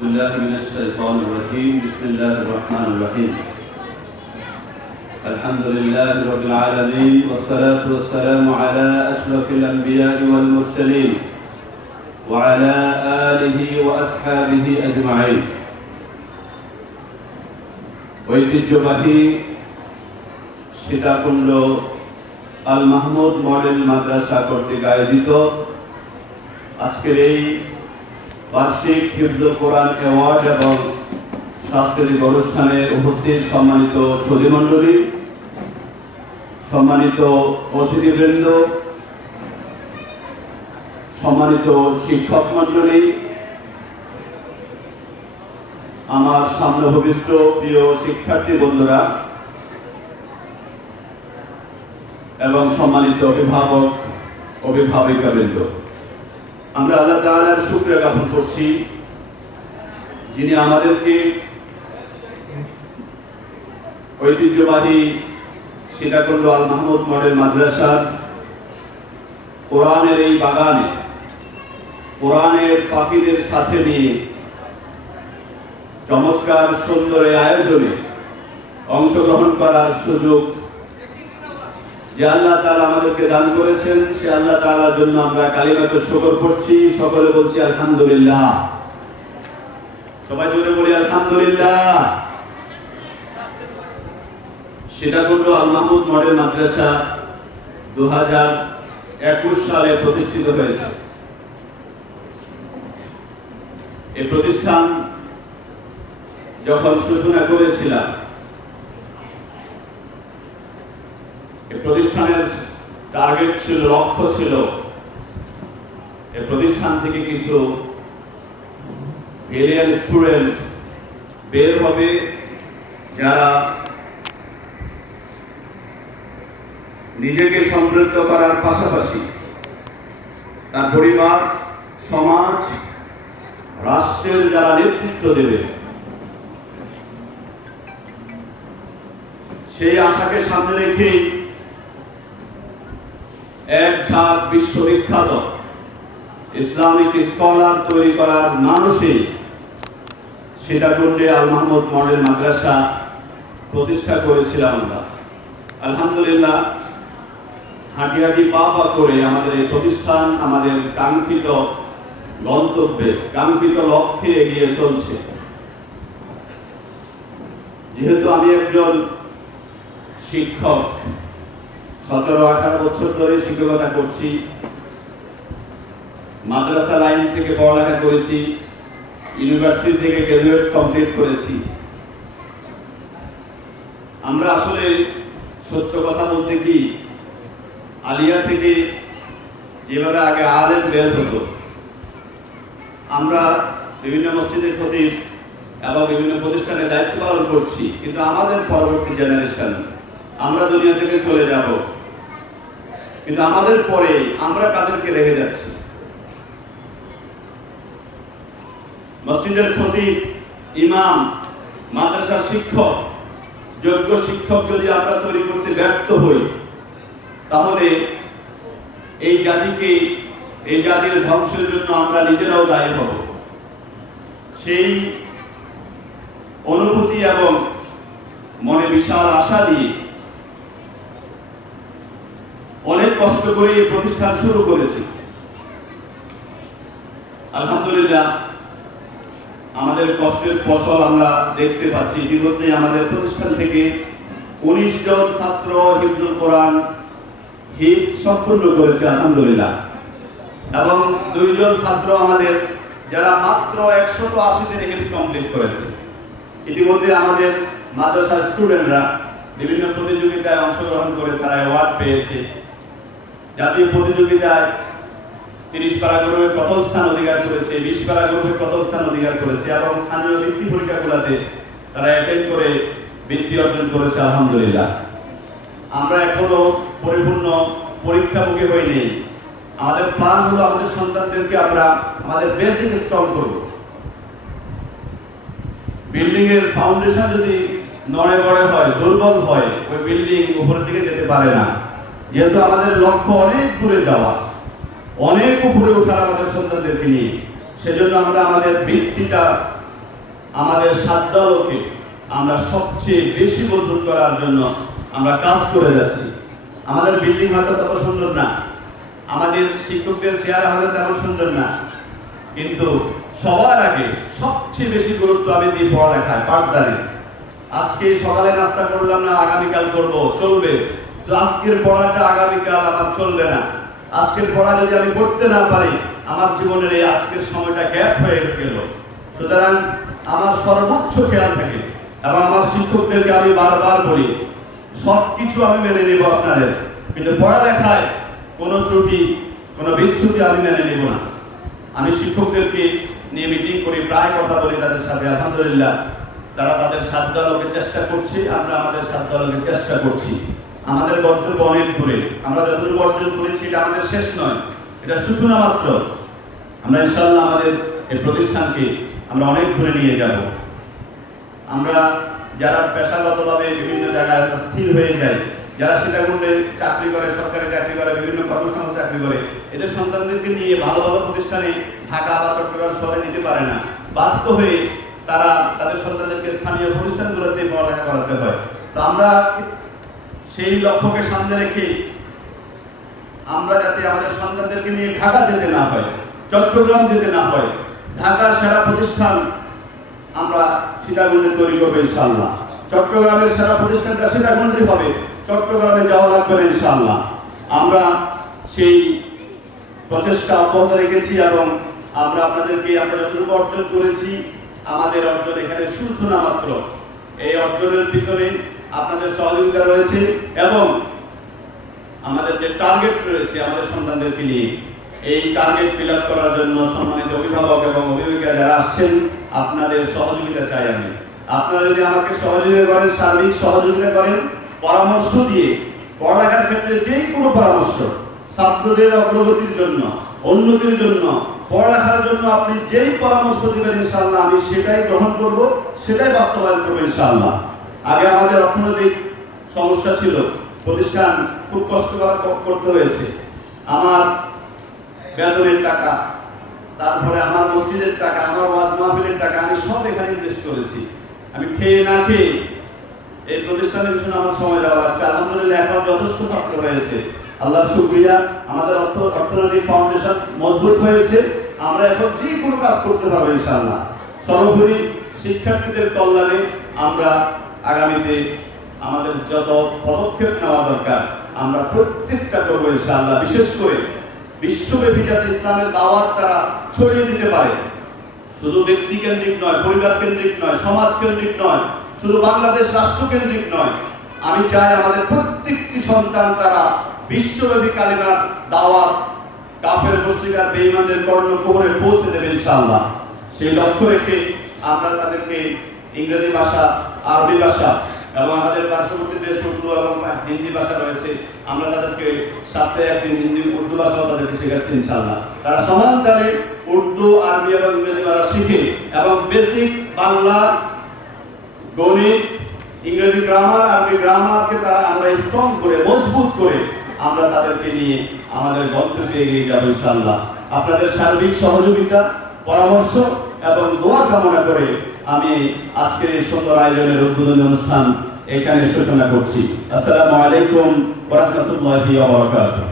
بالله من الشيطان الرجيم بسم الله الرحمن الرحيم الحمد لله رب العالمين والصلاة والسلام على أشرف الأنبياء والمرسلين وعلى آله وأصحابه أجمعين ঐতিহ্যবাহী সীতাকুণ্ড আল মাহমুদ মডেল মাদ্রাসা কর্তৃক আয়োজিত আজকের এই বার্ষিক হিফজুল কোরআন অ্যাওয়ার্ড এবং সাংস্কৃতিক অনুষ্ঠানে উপস্থিত সম্মানিত সুধীমণ্ডলী, সম্মানিত অতিথিবৃন্দ, সম্মানিত শিক্ষক মণ্ডলী, আমার সামনে উপবিষ্ট প্রিয় শিক্ষার্থী বন্ধুরা এবং সম্মানিত অভিভাবক অভিভাবিকাবৃন্দ, আমরা আল্লাহ তাআলার শুকরিয়া জ্ঞাপন করছি যিনি আমাদেরকে ঐতিহ্যবাহী সীতাকুণ্ড আল মাহমুদ মডেল মাদ্রাসার কোরআনের এই বাগানে কোরআনের পাখিদের সাথে নিয়ে চমৎকার সুন্দর এই আয়োজনে অংশগ্রহণ করার সুযোগ যে আল্লাহ তাআলা আমাদেরকে দান করেছেন, সে আল্লাহ তাআলার জন্য আমরা কালিমাতে শুকর করছি। সকলে বলছি আলহামদুলিল্লাহ। সবাই জোরে বলি আলহামদুলিল্লাহ। সীতাকুণ্ড আল মাহমুদ মডেল মাদ্রাসা 2021 সালে প্রতিষ্ঠিত হয়েছে। এই প্রতিষ্ঠান যখন সূচনা করেছিলাম, এই প্রতিষ্ঠানের টার্গেট ছিল, লক্ষ্য ছিল এই প্রতিষ্ঠান থেকে কিছু ব্রিলিয়ান্ট স্টুডেন্ট বের হবে যারা নিজেকে সমৃদ্ধ করার পাশাপাশি তার পরিবার, সমাজ, রাষ্ট্রের যারা নেতৃত্ব দেবে সেই আশাকে সামনে রেখেই এক ঝাঁক বিশ্ববিখ্যাত ইসলামিক স্কলার তৈরি করার মানুষই সীতাকুণ্ডে আল মাহমুদ মডেল মাদ্রাসা প্রতিষ্ঠা করেছিলাম আমরা। আলহামদুলিল্লাহ, হাঁটি হাঁটি পা পা করে আমাদের এই প্রতিষ্ঠান আমাদের কাঙ্ক্ষিত গন্তব্যে, কাঙ্ক্ষিত লক্ষ্যে এগিয়ে চলছে। যেহেতু আমি একজন শিক্ষক, 17-18 বছর ধরে শিক্ষকতা করছি, মাদ্রাসা লাইন থেকে পড়ালেখা করেছি, ইউনিভার্সিটি থেকে গ্রাজুয়েট কমপ্লিট করেছি। আমরা আসলে সত্য কথা বলতে কি, আলিয়া থেকে যেভাবে আগে আলেম বের হতো, আমরা বিভিন্ন মসজিদের খতিব এবং বিভিন্ন প্রতিষ্ঠানে দায়িত্ব পালন করছি, কিন্তু আমাদের পরবর্তী জেনারেশন, আমরা দুনিয়া থেকে চলে যাব, কিন্তু আমাদের পরে আমরা কাদেরকে রেখে যাচ্ছি? মসজিদের খতিব, ইমাম, মাদ্রাসার শিক্ষক, যোগ্য শিক্ষক যদি আমরা তৈরি করতে ব্যর্থ হই, তাহলে এই জাতিকে, এই জাতির ধ্বংসের জন্য আমরা নিজেরাও দায়ী হব। সেই অনুভূতি এবং মনে বিশাল আশা নিয়ে অনেক কষ্ট করে এই প্রতিষ্ঠান শুরু করেছি। আলহামদুলিল্লাহ, আমাদের কষ্টের ফসল আমরা দেখতে পাচ্ছি। ইতিমধ্যে আমাদের প্রতিষ্ঠান থেকে 19 জন ছাত্র হিফজুল কোরআন হিফজ সম্পূর্ণ করেছে আলহামদুলিল্লাহ, এবং 2 জন ছাত্র আমাদের যারা মাত্র 180 দিনে হিফজ কমপ্লিট করেছে। ইতিমধ্যে আমাদের মাদ্রাসার স্টুডেন্টরা বিভিন্ন প্রতিযোগিতায় অংশগ্রহণ করে তারা অ্যাওয়ার্ড পেয়েছে। জাতীয় প্রতিযোগিতায় 30 পারা গ্রুপে প্রথম স্থান অধিকার করেছে, 20 পারা গ্রুপে প্রথম স্থান অধিকার করেছে, এবং স্থানীয় বৃত্তি পরীক্ষাগুলোতে তারা অ্যাটেন্ড করে বৃত্তি অর্জন করেছে আলহামদুলিল্লাহ। আমরা এখনো পরিপূর্ণ পরীক্ষামুখী হইনি। আমাদের প্ল্যান হলো আমাদের সন্তানদেরকে আমরা আমাদের বেসিক স্ট্রং করব। বিল্ডিং এর ফাউন্ডেশন যদি নড়ে গড়ে হয়, দুর্বল হয়, ওই বিল্ডিং উপরের দিকে যেতে পারে না। যেহেতু আমাদের লক্ষ্য অনেক দূরে যাওয়া, অনেক উপরে ওঠার আমাদের সন্তানদেরকে নিয়ে, সেজন্য আমরা আমাদের ভিত্তিটা আমাদের সাধ্যালোকে আমরা সবচেয়ে বেশি মজবুত করার জন্য আমরা কাজ করে যাচ্ছি। আমাদের বিল্ডিং হয়তো তত সুন্দর না, আমাদের শিক্ষকদের চেহারা হয়তো তেমন সুন্দর না, কিন্তু সবার আগে সবচেয়ে বেশি গুরুত্ব আমি দিই পড়ালেখায়, পাঠদানে। আজকে সকালে নাস্তা করলাম না, আগামীকাল করব, চলবে। তো আজকের পড়াটা আগামীকাল আমার চলবে না। আজকের পড়া যদি আমি করতে না পারি, আমার জীবনের এই আজকের সময়টা গ্যাপ হয়ে গেল। সুতরাং আমার সর্বোচ্চ খেয়াল থাকে, এবং আমার শিক্ষকদেরকে আমি বারবার বলি, সব কিছু আমি মেনে নেব আপনাদের, কিন্তু পড়ালেখায় কোনো ত্রুটি, কোনো বিচ্যুতি আমি মেনে নেব না। আমি শিক্ষকদেরকে নিয়ে মিটিং করি, প্রায় কথা বলি তাদের সাথে। আলহামদুলিল্লাহ, তারা তাদের সাধ্যালোকে চেষ্টা করছে, আমরা আমাদের সাধ্যালোকে চেষ্টা করছি। আমাদের গন্তব্য অনেক দূরে। আমরা যতটুকু অর্জন করেছি এটা আমাদের শেষ নয়, এটা সূচনা মাত্র। আমরা ইনশাআল্লাহ আমাদের এই প্রতিষ্ঠানকে আমরা অনেক দূরে নিয়ে যাব। আমরা যারা পেশাগতভাবে বিভিন্ন জায়গায় স্থির হয়ে যায়, যারা সীতাকুণ্ডে চাকরি করে, সরকারি চাকরি করে, বিভিন্ন কর্মসংস্থানে চাকরি করে, এদের সন্তানদেরকে নিয়ে ভালো ভালো প্রতিষ্ঠানে ঢাকা বা চট্টগ্রাম শহরে নিতে পারে না। বাধ্য হয়ে তারা তাদের সন্তানদেরকে স্থানীয় প্রতিষ্ঠানগুলোতে পড়ালেখা করাতে হয়। তো আমরা সেই লক্ষ্যকে সামনে রেখে আমরা যাতে আমাদের সন্তানদেরকে নিয়ে ঢাকা যেতে না হয়, চট্টগ্রাম যেতে না হয়, ঢাকা সেরা প্রতিষ্ঠান আমরা সীতাকুণ্ডে তৈরি করবো ইনশাআল্লাহ। চট্টগ্রামের সেরা প্রতিষ্ঠানটা সীতাকুণ্ডে হবে, চট্টগ্রামে যাওয়া লাগবে না ইনশাআল্লাহ। আমরা সেই প্রচেষ্টা অব্যাহত রেখেছি, এবং আমরা আপনাদেরকে আমরা যতটুকু অর্জন করেছি, আমাদের অর্জন এখানে সূচনা মাত্র। এই অর্জনের পিছনে আপনাদের সহযোগিতা রয়েছে, এবং আমাদের যে টার্গেট রয়েছে আমাদের সন্তানদেরকে নিয়ে, এই টার্গেট ফিল আপ করার জন্য সম্মানিত অভিভাবক এবং অভিভাবিকা যারা আসছেন, আপনাদের সহযোগিতা চাই আমি। আপনারা যদি আমাকে সহযোগিতা করেন, সার্বিক সহযোগিতা করেন, পরামর্শ দিয়ে, পড়ালেখার ক্ষেত্রে যেই কোনো পরামর্শ, ছাত্রদের অগ্রগতির জন্য, উন্নতির জন্য, পড়ালেখার জন্য আপনি যেই পরামর্শ দিবেন ইনশাআল্লাহ আমি সেটাই গ্রহণ করব, সেটাই বাস্তবায়ন করবো ইনশাআল্লাহ। আগে আমাদের অর্থনৈতিক সমস্যা ছিল, প্রতিষ্ঠান খুব কষ্ট করতে হয়েছে। আমার বেতনের টাকা, তারপরে আমার মসজিদের টাকা, আমার ওয়াজ মাহফিলের টাকা, আমি সব এখানে ইনভেস্ট করেছি। আমি খেয়ে না খেয়ে এই প্রতিষ্ঠানের পিছনে আমার সময় দেওয়া লাগছে। আলহামদুলিল্লাহ এখন যথেষ্ট ছাত্র হয়েছে, আল্লাহর শুকরিয়া। আমাদের অর্থনৈতিক ফাউন্ডেশন মজবুত হয়েছে, আমরা এখন যে কোনো কাজ করতে পারবো ইনশাআল্লাহ। সর্বোপরি শিক্ষার্থীদের কল্যাণে আমরা আগামীতে আমাদের যত পদক্ষেপ নেওয়া দরকার আমরা প্রত্যেকটা করবো ইনশাআল্লাহ। বিশেষ করে বিশ্বব্যাপী যাতে ইসলামের দাওয়াত তারা ছড়িয়ে দিতে পারে, শুধু ব্যক্তি কেন্দ্রিক নয়, পরিবার কেন্দ্রিক নয়, সমাজ কেন্দ্রিক নয়, শুধু বাংলাদেশ রাষ্ট্র কেন্দ্রিক নয়। আমি চাই আমাদের প্রত্যেকটি সন্তান তারা বিশ্বব্যাপী কালিমার দাওয়াত কাফের মুশরিক আর বেঈমানদের কর্ণকুহরে পৌঁছে দেবে ইনশাআল্লাহ। সেই লক্ষ্য রেখে আমরা তাদেরকে ইংরেজি ভাষা, আরবি ভাষা এবং আমাদের পার্শ্ববর্তী দেশ উর্দু এবং হিন্দি ভাষা রয়েছে, আমরা তাদেরকে সপ্তাহে একদিন হিন্দি উর্দু ভাষাও তাদেরকে শেখাচ্ছি ইনশাআল্লাহ। তারা সমান তালে উর্দু, আরবি এবং ইংরেজি ভাষা শিখে, এবং বেসিক বাংলা, গণিত, ইংরেজি গ্রামার, আরবি গ্রামারকে তারা আমরা স্ট্রং করে, মজবুত করে আমরা তাদেরকে নিয়ে আমাদের গন্তব্যে এগিয়ে যাবো ইনশাআল্লাহ। আপনাদের সার্বিক সহযোগিতা, পরামর্শ এবং দোয়া কামনা করে আমি আজকের এই সুন্দর আয়োজনের উদ্বোধনী অনুষ্ঠান এখানে সূচনা করছি। আসসালামু আলাইকুম ওয়া রাহমাতুল্লাহি ওয়া বারাকাতুহু।